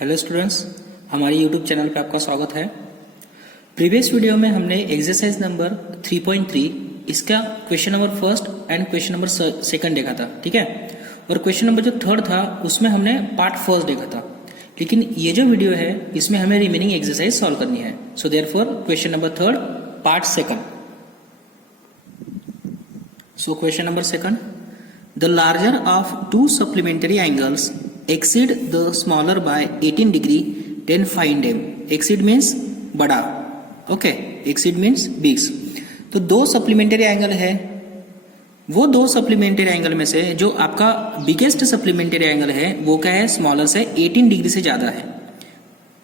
Hello students, हमारे YouTube channel पे आपका स्वागत है। प्रीवियस वीडियो में हमने एक्सरसाइज नंबर 3.3 इसका question number first and question number second देखा था, ठीक है। और क्वेश्चन नंबर जो थर्ड था उसमें हमने पार्ट फर्स्ट देखा था, लेकिन ये जो वीडियो है इसमें हमें रिमेनिंग एक्सरसाइज सॉल्व करनी है। So therefore question number third part second. So question number second, the larger of to supplementary angles exceed the smaller by 18 degree, then find them. Exceed means बड़ा, okay, exceed means big. तो दो supplementary angle है, वो दो supplementary angle में से जो आपका बिगेस्ट सप्लीमेंट्री एंगल है वो क्या है, स्मॉलर से 18 डिग्री से ज्यादा है,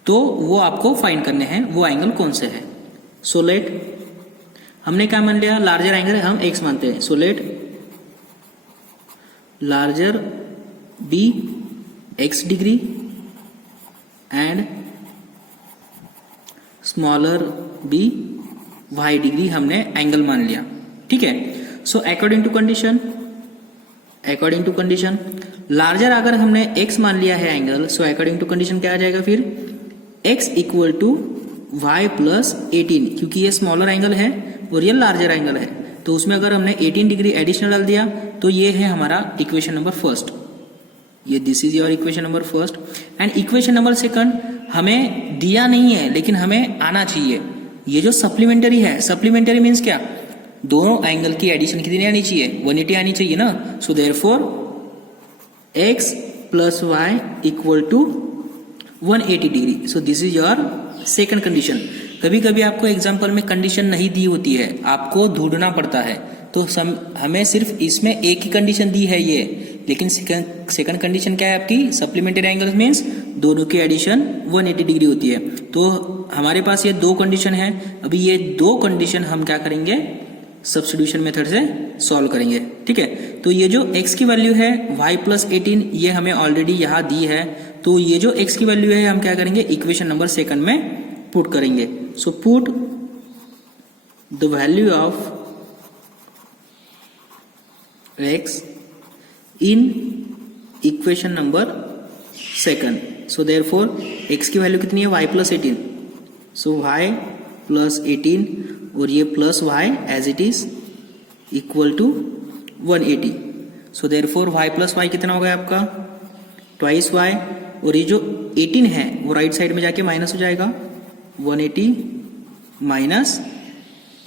तो वो आपको फाइंड करने हैं, वो एंगल कौन से है। सो लेट, हमने क्या मान लिया, लार्जर एंगल हम x मानते हैं। So let larger be x degree and smaller be y degree हमने एंगल मान लिया, ठीक है। So according to condition larger अगर हमने x मान लिया है angle, so according to condition क्या आ जाएगा फिर, x equal to y plus 18, क्योंकि ये स्मॉलर एंगल है और ये लार्जर एंगल है, तो उसमें अगर हमने 18 डिग्री एडिशनल डाल दिया तो ये है हमारा इक्वेशन नंबर फर्स्ट। ये this is your equation number first. And equation number second हमें दिया नहीं है लेकिन हमें आना चाहिए। ये जो सप्लीमेंट्री है, सप्लीमेंट्री मीन्स क्या, दोनों एंगल की एडिशन कितनी आनी चाहिए, 180 आनी चाहिए ना। So therefore x plus y equal to 180 degree. So this is your second condition. कभी कभी आपको एग्जाम्पल में कंडीशन नहीं दी होती है, आपको ढूंढना पड़ता है, तो हमें सिर्फ इसमें एक ही कंडीशन दी है ये, लेकिन सेकंड कंडीशन क्या है आपकी, सप्लीमेंट्री एंगल मीन्स दोनों की एडिशन 180 डिग्री होती है। तो हमारे पास ये दो कंडीशन है, अभी ये दो कंडीशन हम क्या करेंगे, सब्स्टिट्यूशन मेथड से सॉल्व करेंगे, ठीक है। तो ये जो x की वैल्यू है y प्लस 18 ये हमें ऑलरेडी यहाँ दी है, तो ये जो x की वैल्यू है हम क्या करेंगे, इक्वेशन नंबर सेकंड में पुट करेंगे। So put the value of x in equation number second. So therefore x की वैल्यू कितनी है, y plus 18, so y plus 18 और ये plus y as it is equal to 180। So therefore y plus y कितना होगा आपका, twice y, और ये जो 18 है वो राइट साइड में जाके माइनस हो जाएगा, 180 minus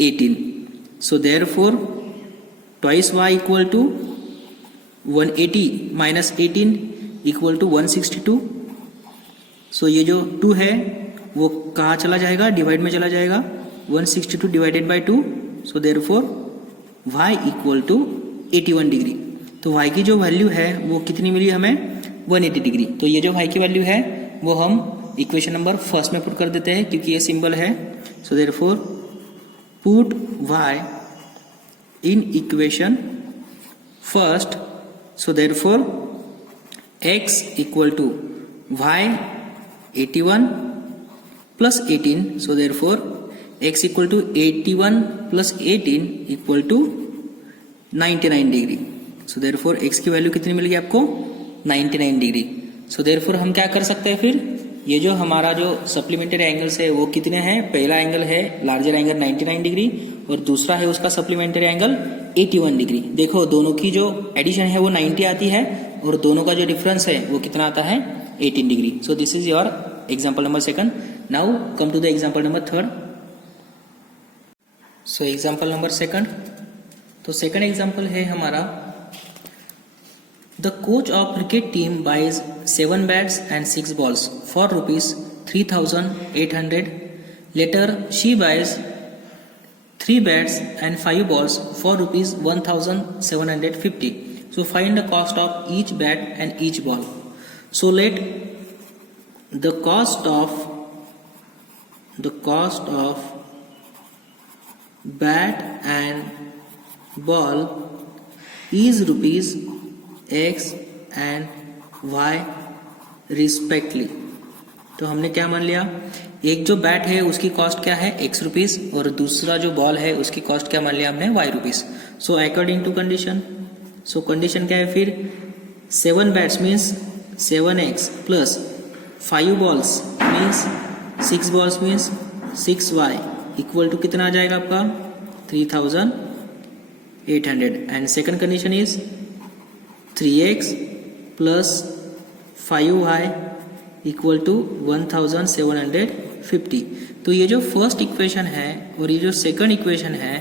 18। So therefore twice y equal to 180 minus 18 equal to 162। So ये जो 2 है वो कहाँ चला जाएगा, डिवाइड में चला जाएगा, 162 divided by 2। So therefore y equal to 81 degree. तो y की जो वैल्यू है वो कितनी मिली हमें, 180 डिग्री। तो ये जो y की वैल्यू है वो हम इक्वेशन नंबर फर्स्ट में पुट कर देते हैं क्योंकि ये सिंबल है। So therefore put y in equation first. So therefore x equal to y 81 plus 18. So therefore x equal to 81 plus 18 equal to 99 degree. So therefore x की value कितनी मिलेगी आपको, 99 डिग्री। So therefore हम क्या कर सकते हैं फिर, ये जो हमारा जो सप्लीमेंट्री एंगल्स है वो कितने हैं, पहला एंगल है लार्जर एंगल 99 डिग्री और दूसरा है उसका सप्लीमेंट्री एंगल 81 डिग्री। देखो दोनों की जो एडिशन है वो 90 आती है और दोनों का जो डिफरेंस है वो कितना आता है, 18 डिग्री। So this is your example number second. Now come to the example number third. So example number second, तो सेकंड एग्जांपल है हमारा, the coach of cricket team buys 7 bats and 6 balls for ₹3,800. Later she buys 3 bats and 5 balls for ₹1,750. So find the cost of each bat and each ball. So let the cost of bat and ball is ₹x and y respectively. तो हमने क्या मान लिया, एक जो bat है उसकी cost क्या है, x रुपीज, और दूसरा जो बॉल है उसकी कॉस्ट क्या मान लिया हमने, y rupees. So according to condition, so condition क्या है फिर, 7 bats means 7x plus 5 balls means 6 balls means 6y equal to कितना आ जाएगा आपका 3800 and second condition is 3x plus 5y equal to 1750। तो ये जो फर्स्ट इक्वेशन है और ये जो सेकंड इक्वेशन है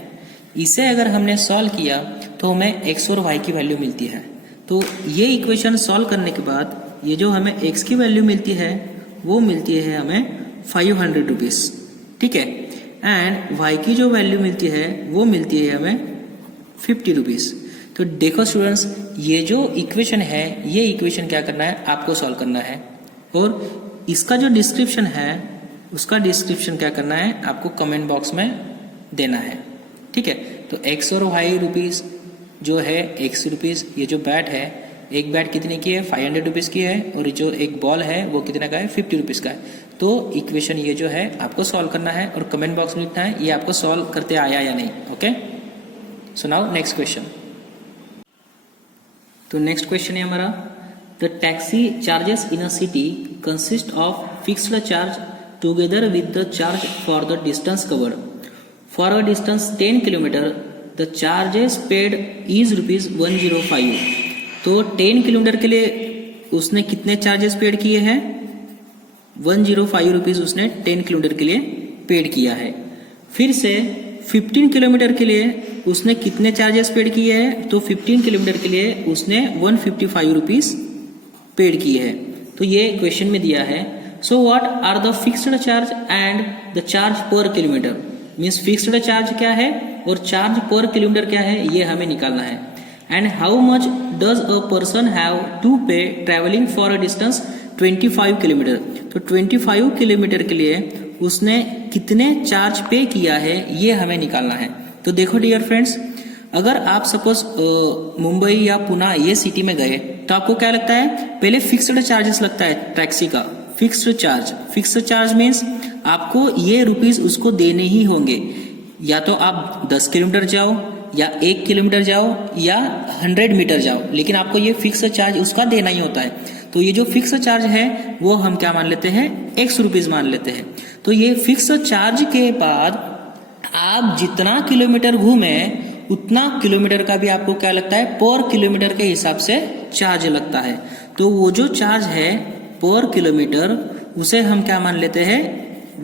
इसे अगर हमने सॉल्व किया तो हमें x और y की वैल्यू मिलती है। तो ये इक्वेशन सॉल्व करने के बाद ये जो हमें x की वैल्यू मिलती है वो मिलती है हमें 500 रुपीज़, ठीक है, एंड y की जो वैल्यू मिलती है वो मिलती है हमें 50 रुपीज़। तो देखो स्टूडेंट्स, ये जो इक्वेशन है ये इक्वेशन क्या करना है आपको सॉल्व करना है और इसका जो डिस्क्रिप्शन है उसका डिस्क्रिप्शन क्या करना है आपको कमेंट बॉक्स में देना है, ठीक है। तो x और y रुपीज़ जो है x रुपीज़, ये जो बैट है एक बैट कितने की है 500 रुपीज़ की है और जो एक बॉल है वो कितने का है 50 रुपीज़ का है। तो इक्वेशन ये जो है आपको सॉल्व करना है और कमेंट बॉक्स में लिखना है ये आपको सॉल्व करते आया या नहीं। Okay, so now next question. तो नेक्स्ट क्वेश्चन है हमारा, the taxi charges in a city consist of fixed charge together with the charge for the distance covered. For a distance 10 kilometre the charges paid is ₹105। तो 10 kilometre के लिए उसने कितने charges paid किए हैं 105 rupees उसने 10 किलोमीटर के लिए पेड किया है। फिर से 15 किलोमीटर के लिए उसने कितने चार्जेस पेड किए हैं, तो 15 किलोमीटर के लिए उसने 155 रुपीज़ पेड किए हैं। तो ये क्वेश्चन में दिया है, so what are the fixed charge and the charge per kilometre. Means fixed charge क्या है और चार्ज पर किलोमीटर क्या है ये हमें निकालना है। And how much does a person have to pay travelling for a distance 25 kilometre. तो 25 किलोमीटर के लिए उसने कितने चार्ज पे किया है ये हमें निकालना है। तो देखो डियर फ्रेंड्स, अगर आप सपोज मुंबई या पुणे ये सिटी में गए तो आपको क्या लगता है, पहले फिक्स्ड चार्जेस लगता है टैक्सी का, fixed charge. Fixed charge means आपको ये रुपीस उसको देने ही होंगे, या तो आप 10 किलोमीटर जाओ या 1 किलोमीटर जाओ या 100 मीटर जाओ, लेकिन आपको ये फिक्स चार्ज उसका देना ही होता है। तो ये जो फिक्स चार्ज है वो हम क्या मान लेते हैं x रुपीज मान लेते हैं। तो ये फिक्स चार्ज के बाद आप जितना किलोमीटर घूमे उतना किलोमीटर का भी आपको क्या लगता है पर किलोमीटर के हिसाब से चार्ज लगता है। तो वो जो चार्ज है पर किलोमीटर उसे हम क्या मान लेते हैं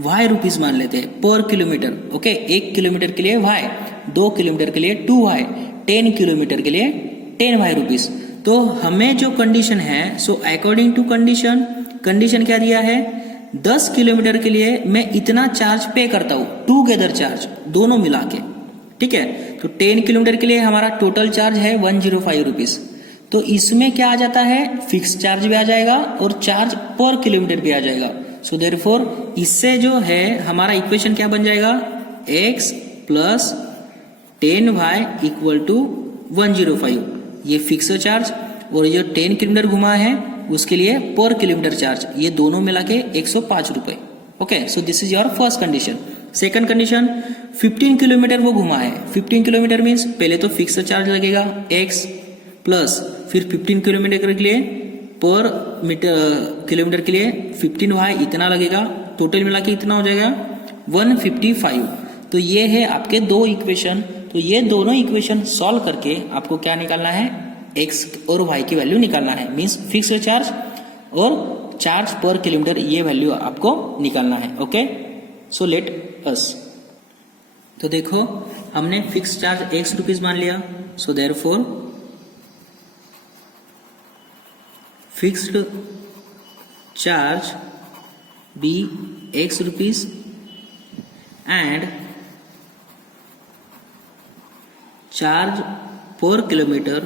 y रुपीज मान लेते हैं पर किलोमीटर। ओके, 1 किलोमीटर के लिए y, 2 किलोमीटर के लिए 2y, 10 किलोमीटर के लिए 10y रुपीज। तो हमें जो कंडीशन है, सो अकॉर्डिंग टू कंडीशन क्या दिया है, 10 किलोमीटर के लिए मैं इतना चार्ज पे करता हूँ, टूगेदर चार्ज दोनों मिला के, ठीक है। तो 10 किलोमीटर के लिए हमारा टोटल चार्ज है 105 रुपीज। तो इसमें क्या आ जाता है, फिक्स चार्ज भी आ जाएगा और चार्ज पर किलोमीटर भी आ जाएगा। सो देयरफॉर इससे जो है हमारा इक्वेशन क्या बन जाएगा, x plus 10y equal to 105। ये फिक्स चार्ज और ये जो 10 किलोमीटर घुमा है उसके लिए पर किलोमीटर चार्ज, ये दोनों मिला के 105 रुपए। Okay, so this is your first condition. Second condition, 15 kilometre वो घुमा है। 15 किलोमीटर मीन्स पहले तो फिक्स चार्ज लगेगा x प्लस फिर 15 किलोमीटर के लिए पर किलोमीटर के लिए 15y इतना लगेगा, टोटल मिला के इतना हो जाएगा 155। तो ये है आपके दो इक्वेशन। तो ये दोनों इक्वेशन सॉल्व करके आपको क्या निकालना है, x और y की वैल्यू निकालना है। मीन्स फिक्स्ड चार्ज और चार्ज पर किलोमीटर ये वैल्यू आपको निकालना है। Okay, so let us. तो देखो हमने फिक्स चार्ज x रुपीज मान लिया, so therefore fixed charge be x rupees and charge per kilometre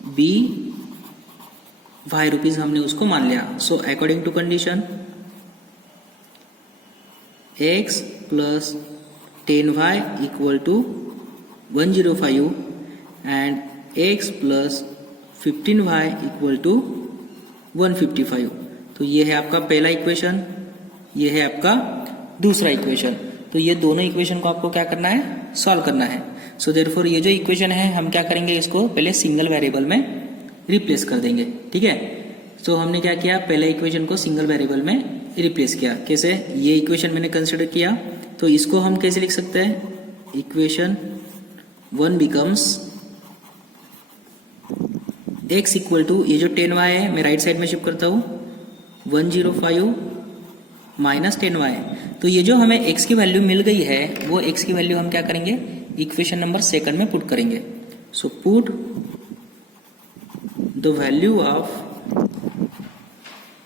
be y rupees हमने उसको मान लिया। So according to condition x plus 10y equal to 105 and x plus 15y equal to 155। तो ये है आपका पहला इक्वेशन, ये है आपका दूसरा इक्वेशन। तो ये दोनों इक्वेशन को आपको क्या करना है, सॉल्व करना है। सो देयरफॉर ये जो इक्वेशन है हम क्या करेंगे, इसको पहले सिंगल वेरिएबल में रिप्लेस कर देंगे, ठीक है। तो हमने क्या किया, पहले इक्वेशन को सिंगल वेरिएबल में रिप्लेस किया। कैसे, ये इक्वेशन मैंने कंसिडर किया तो इसको हम कैसे लिख सकते हैं, equation 1 becomes x equal to, ये जो 10y है मैं राइट साइड में शिफ्ट करता हूँ, 105 माइनस 10y। तो ये जो हमें x की वैल्यू मिल गई है वो x की वैल्यू हम क्या करेंगे, इक्वेशन नंबर 2 में पुट करेंगे। So put the value of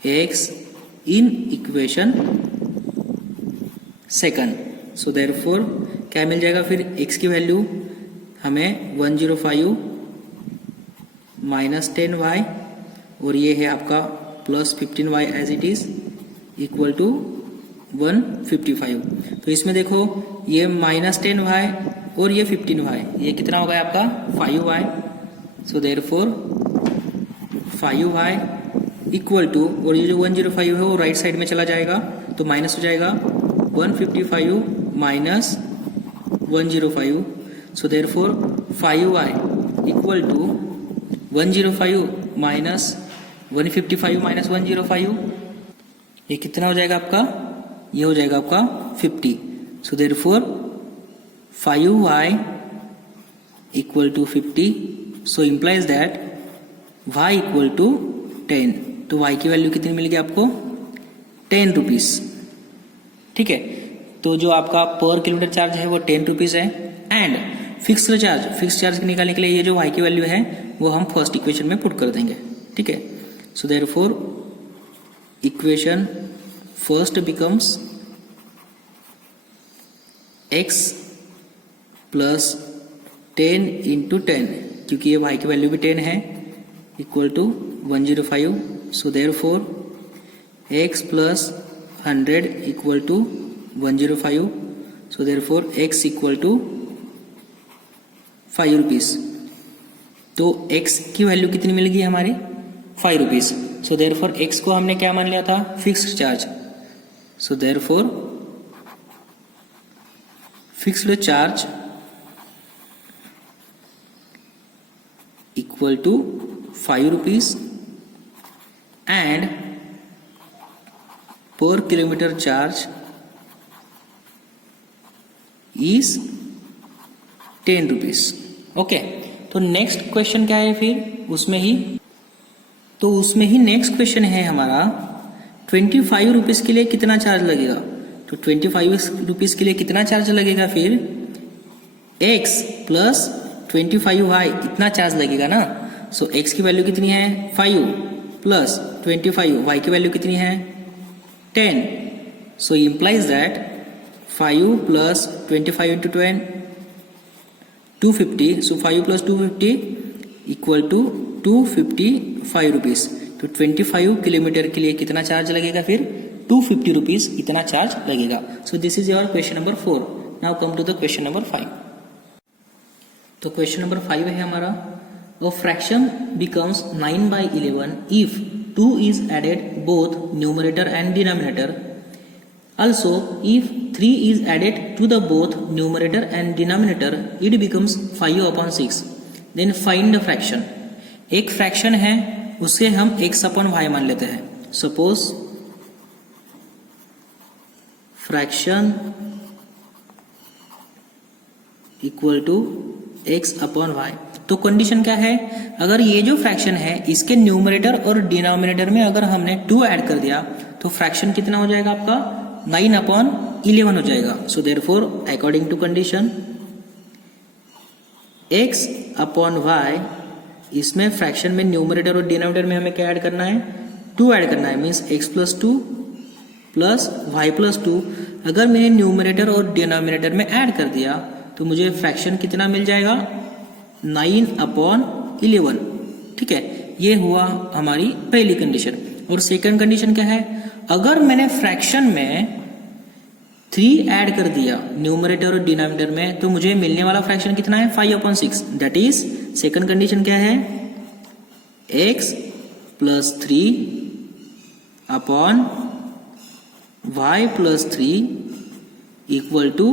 x in equation 2। So therefore क्या मिल जाएगा फिर, x की वैल्यू हमें 105 माइनस 10y और ये है आपका plus 15y as it is equal to 155। तो इसमें देखो ये माइनस 10y और ये 15y, ये कितना हो गया आपका 5y। So therefore 5y equal to, और ये जो 105 है वो राइट साइड में चला जाएगा तो माइनस हो जाएगा 155 minus 105। So therefore 5y equal to 105 minus 155 minus 105, ये कितना हो जाएगा आपका, ये हो जाएगा आपका 50। So therefore 5y equal to 50। So implies that y equal to 10। तो y की वैल्यू कितनी मिल गई आपको, 10 रुपीज। ठीक है, तो जो आपका पर किलोमीटर चार्ज है वो 10 रुपीज है। एंड फिक्स्ड चार्ज निकालने के लिए ये जो y की वैल्यू है वो हम फर्स्ट इक्वेशन में पुट कर देंगे। ठीक है, so therefore equation first becomes x plus 10 into 10, क्योंकि ये y की वैल्यू भी 10 है, equal to 105। So therefore x plus 100 equal to 105। So therefore x equal to 5 rupees. तो x की वैल्यू कितनी मिल गई हमारी, 5 रुपीज। सो देयरफॉर x को हमने क्या मान लिया था, fixed charge. So therefore fixed charge equal to 5 rupees and per kilometre charge is 10 rupees. Okay, तो नेक्स्ट क्वेश्चन क्या है फिर उसमें ही, तो उसमें ही नेक्स्ट क्वेश्चन है हमारा 25 रुपीज के लिए कितना चार्ज लगेगा। तो 25 रुपीज के लिए कितना चार्ज लगेगा, फिर x प्लस 25y इतना चार्ज लगेगा ना। सो x की वैल्यू कितनी है 5 प्लस 25, y की वैल्यू कितनी है 10। So implies that 5 plus 25 into 10 250। So 5 plus 250 equal to 255 rupees. तो 25 किलोमीटर के लिए कितना चार्ज लगेगा, फिर 250 रुपीज इतना चार्ज लगेगा। So this is your question number 4। Now come to the question number 5। तो क्वेश्चन नंबर 5 है हमारा, a fraction becomes 9/11 if 2 is added both numerator and denominator. Also, if 3 is added to the both numerator and denominator, it becomes 5/6. Then find the fraction. एक fraction है उसे हम x/y मान लेते हैं। Suppose fraction equal to x/y। तो condition क्या है, अगर ये जो फ्रैक्शन है इसके न्यूमरेटर और डिनोमिनेटर में अगर हमने 2 ऐड कर दिया तो फ्रैक्शन कितना हो जाएगा आपका 9/11 हो जाएगा। So therefore according to condition x/y, इसमें फ्रैक्शन में न्यूमरेटर और डिनोमिनेटर में हमें क्या ऐड करना है 2 ऐड करना है, means x plus 2 plus y plus 2। अगर मैंने न्यूमरेटर और डिनोमिनेटर में ऐड कर दिया तो मुझे फ्रैक्शन कितना मिल जाएगा 9/11। ठीक है, ये हुआ हमारी पहली कंडीशन। और सेकंड कंडीशन क्या है, अगर मैंने फ्रैक्शन में 3 ऐड कर दिया न्यूमरेटर और डिनोमिनेटर में तो मुझे मिलने वाला फ्रैक्शन कितना है 5/6। दैट इज सेकंड कंडीशन क्या है, x plus 3 upon y plus 3 equal to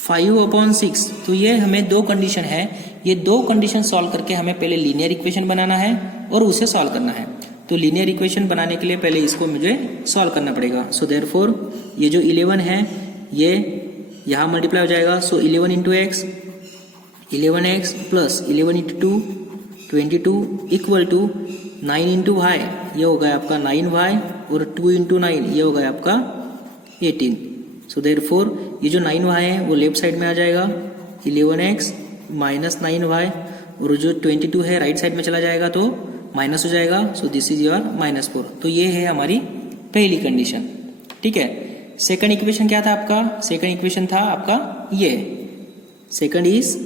5/6। तो ये हमें दो कंडीशन है, ये दो कंडीशन सॉल्व करके हमें पहले लीनियर इक्वेशन बनाना है और उसे सॉल्व करना है। तो लीनियर इक्वेशन बनाने के लिए पहले इसको मुझे सॉल्व करना पड़ेगा। सो देयरफॉर ये जो 11 है ये यहाँ मल्टीप्लाई हो जाएगा। So 11 into x 11x plus 11 into 2 22 equal to 9 into y, ये हो गया आपका 9y, और 2 इंटू 9 ये हो गया आपका 18। सो देयरफॉर ये जो 9y है वो लेफ्ट साइड में आ जाएगा, 11x माइनस 9y, और जो 22 है राइट साइड में चला जाएगा तो माइनस हो जाएगा। So this is your -4। तो ये है हमारी पहली कंडीशन। ठीक है, सेकंड इक्वेशन क्या था आपका? सेकंड इक्वेशन था आपका ये, second is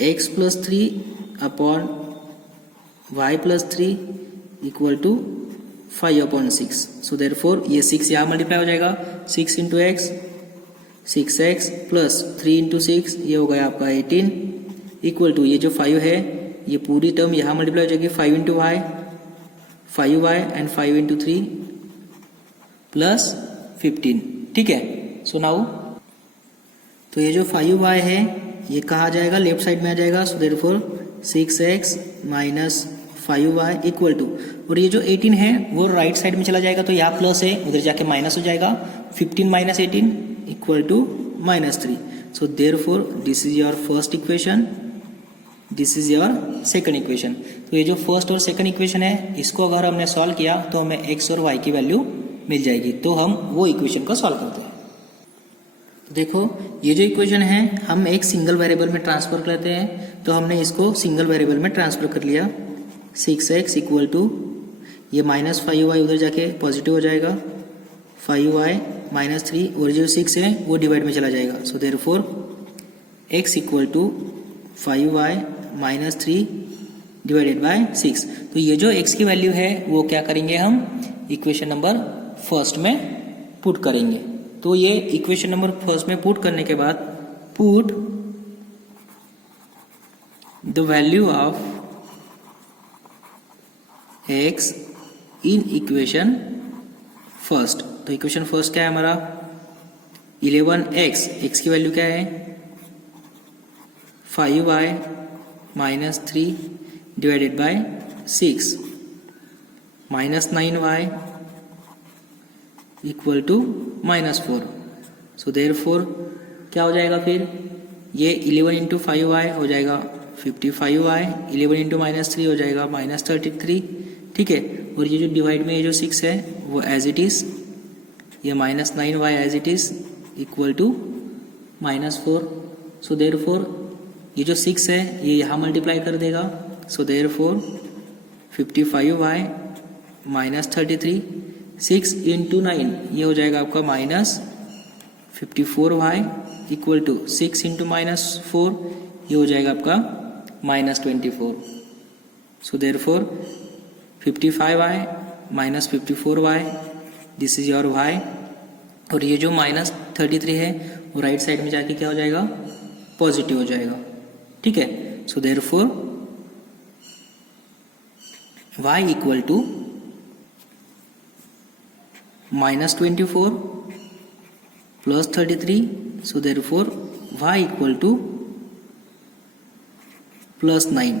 x plus 3 upon y plus 3 equal to 5/6। So therefore ये 6 यहाँ मल्टीप्लाई हो जाएगा, 6 into x 6x plus 3 into 6 ये हो गया आपका 18 इक्वल टू ये जो 5 है ये पूरी टर्म यहाँ मल्टीप्लाई हो जाएगी, 5 into y 5y and 5 into 3 plus 15। ठीक है, सो नाउ तो ये जो 5y है ये कहाँ जाएगा? लेफ्ट साइड में आ जाएगा। So therefore 6x minus 5y equal to, और ये जो 18 है वो राइट साइड में चला जाएगा तो यहाँ प्लस है, उधर जाके माइनस हो जाएगा, 15 minus 18 equal to -3। So therefore this is your first equation, this is your second equation. तो ये जो फर्स्ट और सेकंड इक्वेशन है इसको अगर हमने सॉल्व किया तो हमें x और y की वैल्यू मिल जाएगी। तो हम वो इक्वेशन को सॉल्व करते हैं। तो देखो ये जो इक्वेशन है हम एक सिंगल वेरिएबल में ट्रांसफर करते हैं, तो हमने इसको सिंगल वेरिएबल में ट्रांसफर कर लिया। 6x इक्वल टू ये -5y उधर जाके पॉजिटिव हो जाएगा, 5y माइनस 3, और जो 6 है वो डिवाइड में चला जाएगा। So therefore x equal to 5y minus 3 divided by 6। तो ये जो x की वैल्यू है वो क्या करेंगे हम इक्वेशन नंबर फर्स्ट में पुट करेंगे। तो ये इक्वेशन नंबर फर्स्ट में पुट करने के बाद put the value of x in equation first. तो इक्वेशन फर्स्ट क्या है हमारा? 11x, x की वैल्यू क्या है? 5y minus 3 divided by 6 minus 9y equal to -4। So therefore क्या हो जाएगा फिर? ये 11 इंटू 5y हो जाएगा 55y, 11 इंटू -3 हो जाएगा -33। ठीक है, और ये जो डिवाइड में ये जो 6 है वो एज इट इज, ये -9y as it is equal to -4। So therefore ये जो 6 है ये यहाँ मल्टीप्लाई कर देगा। सो देयरफॉर 55y -33 6 इंटू 9 ये हो जाएगा आपका -54y इक्वल टू 6 इंटू -4 ये हो जाएगा आपका -24। So therefore 55y minus 54y this is your y, और ये जो -33 है वो राइट साइड में जाके क्या हो जाएगा? पॉजिटिव हो जाएगा। ठीक है, so therefore y equal to -24 plus 33। So therefore y equal to +9।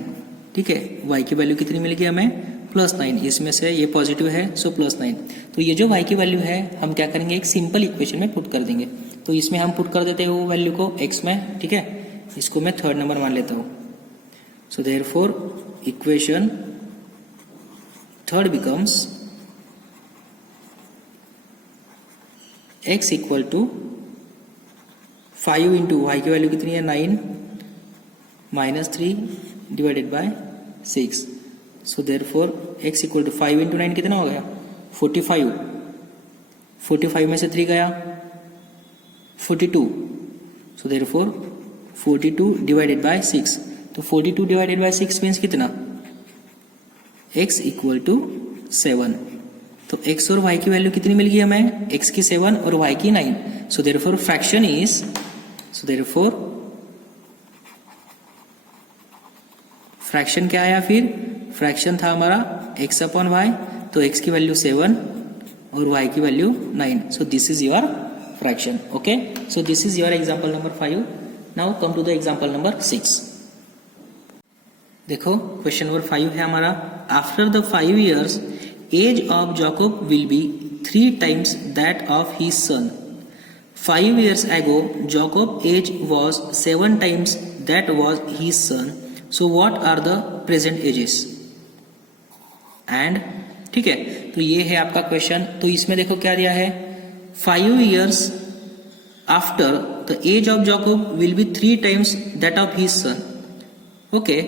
ठीक है, y की वैल्यू कितनी मिलेगी हमें? +9। इसमें से ये पॉजिटिव है सो +9। तो ये जो y की वैल्यू है हम क्या करेंगे? एक सिंपल इक्वेशन में पुट कर देंगे। तो इसमें हम पुट कर देते हैं वो वैल्यू को x में। ठीक है, इसको मैं थर्ड नंबर मान लेता हूँ। So therefore equation third becomes x equal to 5 into y की वैल्यू कितनी है? 9 -3 divided by 6। So therefore x equal to 5 into 9 कितना हो गया? 45। 45 में से 3 गया 42। So therefore 42 divided by 6। तो 42 डिवाइडेड बाय 6 मीन्स कितना? x equal to 7। तो x और y की वैल्यू कितनी मिल गई हमें? x की 7 और y की 9। So therefore fraction is, so therefore fraction क्या आया फिर? फ्रैक्शन था हमारा x अपॉन y, तो x की वैल्यू 7 और y की value 9। So this is your fraction. Okay, so this is your example number 5। Now come to the example number 6। देखो क्वेश्चन नंबर 5 है हमारा, after the 5 years age of Jacob will be 3 times that of his sun. 5 years ago Jacob age was 7 times that was his son. So what are the present ages? And ठीक है, तो ये है आपका question. तो इसमें देखो क्या दिया है, 5 years after the age of Jacob will be 3 times that of his son. Okay,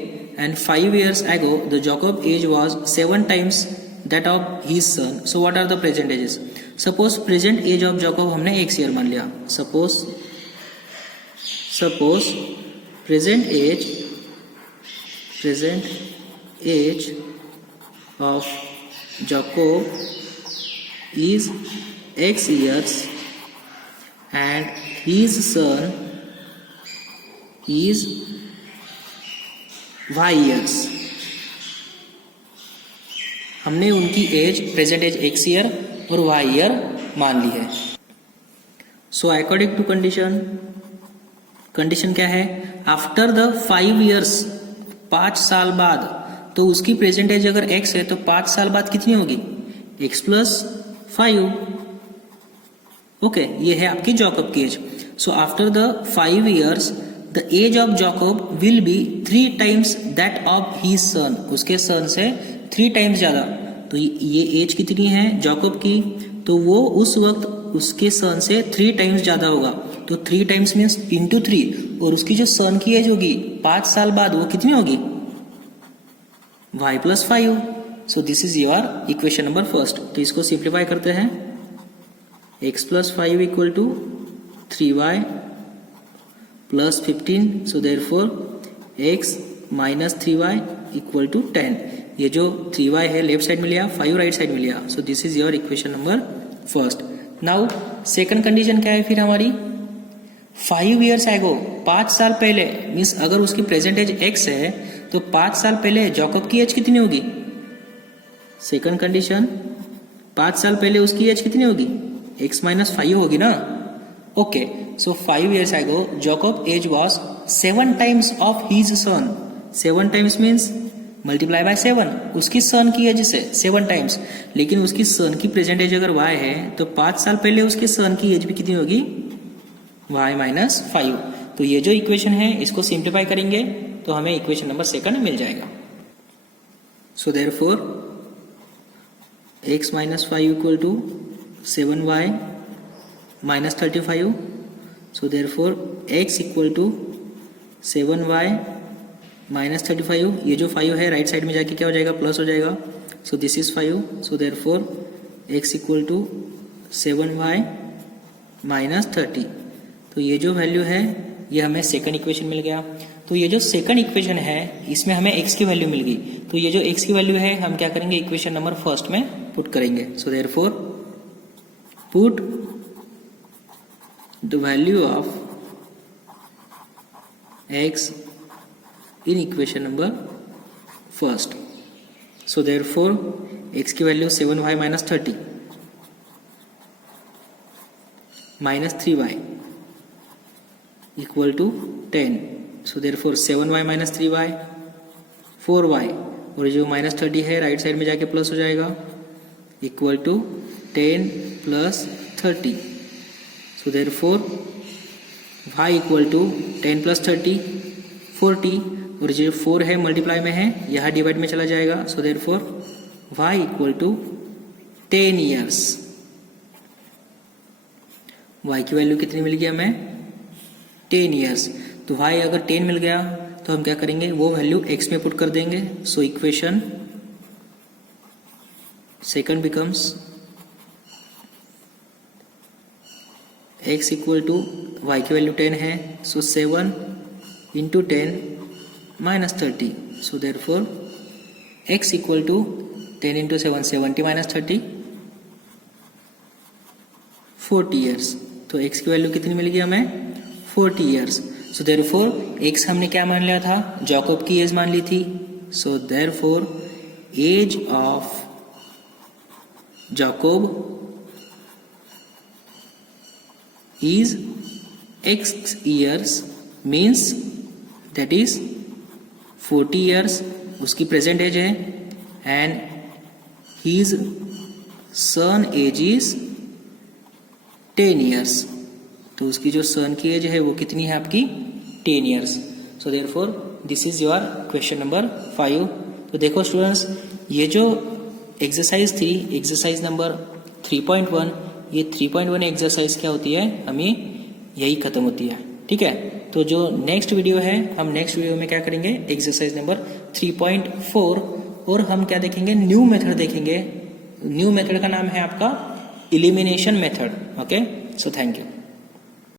and 5 years ago the Jacob age was 7 times that of his son. So what are the present ages? Suppose present age of Jacob हमने x year मान लिया. Suppose present age of Jacob is x years and his son is y years. हमने उनकी age present age x year और y year मान ली है. So according to condition क्या है, आफ्टर द 5 years 5 साल बाद, तो उसकी प्रेजेंट एज अगर x है तो 5 साल बाद कितनी होगी, x प्लस 5. ओके, ये है आपकी जॉकब की age. So after the 5 years the age of Jacob will be 3 times that of his son. उसके सन से 3 times ज्यादा. तो ये एज कितनी है जॉकब की, तो वो उस वक्त उसके सन से 3 times ज्यादा होगा. तो 3 times मीन्स इंटू 3, और उसकी जो सन की एज होगी 5 साल बाद वो कितनी होगी, y plus 5. So this is your equation number first. तो इसको सिंप्लीफाई करते हैं, x plus 5 equal to 3y plus 15. So therefore x minus 3y equal to 10. ये जो 3y है लेफ्ट साइड में लिया, 5 राइट साइड में लिया. सो this is your equation number first. Now second condition क्या है फिर हमारी, 5 years ago 5 साल पहले, मीन्स अगर उसकी प्रेजेंट एज x है तो 5 साल पहले जॉकब की एज कितनी होगी. सेकंड कंडीशन, 5 साल पहले उसकी एज कितनी होगी, x माइनस 5 होगी ना. Okay, so 5 years ago Jacob age was 7 times of his son. 7 times means multiply by 7, उसकी सन की एज से 7 times. लेकिन उसकी सन की प्रेजेंट एज अगर y है तो 5 साल पहले उसके सन की एज भी कितनी होगी, y माइनस 5. तो ये जो इक्वेशन है इसको सिंप्लीफाई करेंगे तो हमें इक्वेशन नंबर सेकंड मिल जाएगा. So therefore x minus 5 equal to 7y minus 35. So therefore x equal to 7y minus 35. ये जो 5 है राइट साइड में जाके क्या हो जाएगा, प्लस हो जाएगा. So this is 5. So therefore x equal to 7y minus 30. तो ये जो वैल्यू है ये हमें सेकंड इक्वेशन मिल गया. तो ये जो सेकंड इक्वेशन है इसमें हमें x की वैल्यू मिल गई. तो ये जो x की वैल्यू है हम क्या करेंगे, इक्वेशन नंबर फर्स्ट में पुट करेंगे. So therefore put the value of x in equation number first. So therefore x की value 7y minus 30 minus 3y equal to 10. So therefore 7y minus 3y 4y, और जो minus 30 है right side में जाके plus हो जाएगा, equal to 10 plus 30. So therefore y equal to 10 plus 30 40, और जो 4 है मल्टीप्लाई में है यहाँ डिवाइड में चला जाएगा. So therefore y equal to 10 years. y की वैल्यू कितनी मिल गया हमें, 10 years. तो y अगर 10 मिल गया तो हम क्या करेंगे, वो वैल्यू x में पुट कर देंगे. So equation second becomes x equal to y की वैल्यू 10 है, so 7 into 10 minus 30. So therefore x equal to 10 into 7 70 minus 30 40 years. तो x की वैल्यू कितनी मिल गई हमें, 40 years. So therefore x हमने क्या मान लिया था, जॉकब की एज मान ली थी. So therefore age of Jacob is x years, means that is 40 years उसकी प्रेजेंट एज है and his son age is 10 years. तो उसकी जो सन की एज है वो कितनी है आपकी 10 years. So therefore this is your question number 5। तो देखो स्टूडेंट्स, ये जो एक्सरसाइज थी, एक्सरसाइज नंबर 3.1, ये 3.1 एक्सरसाइज क्या होती है, हमें यही खत्म होती है। ठीक है, तो जो नेक्स्ट वीडियो है, हम नेक्स्ट वीडियो में क्या करेंगे, एक्सरसाइज नंबर 3.4, और हम क्या देखेंगे, न्यू मेथड देखेंगे। न्यू मेथड का नाम है आपका elimination method. Okay, so thank you.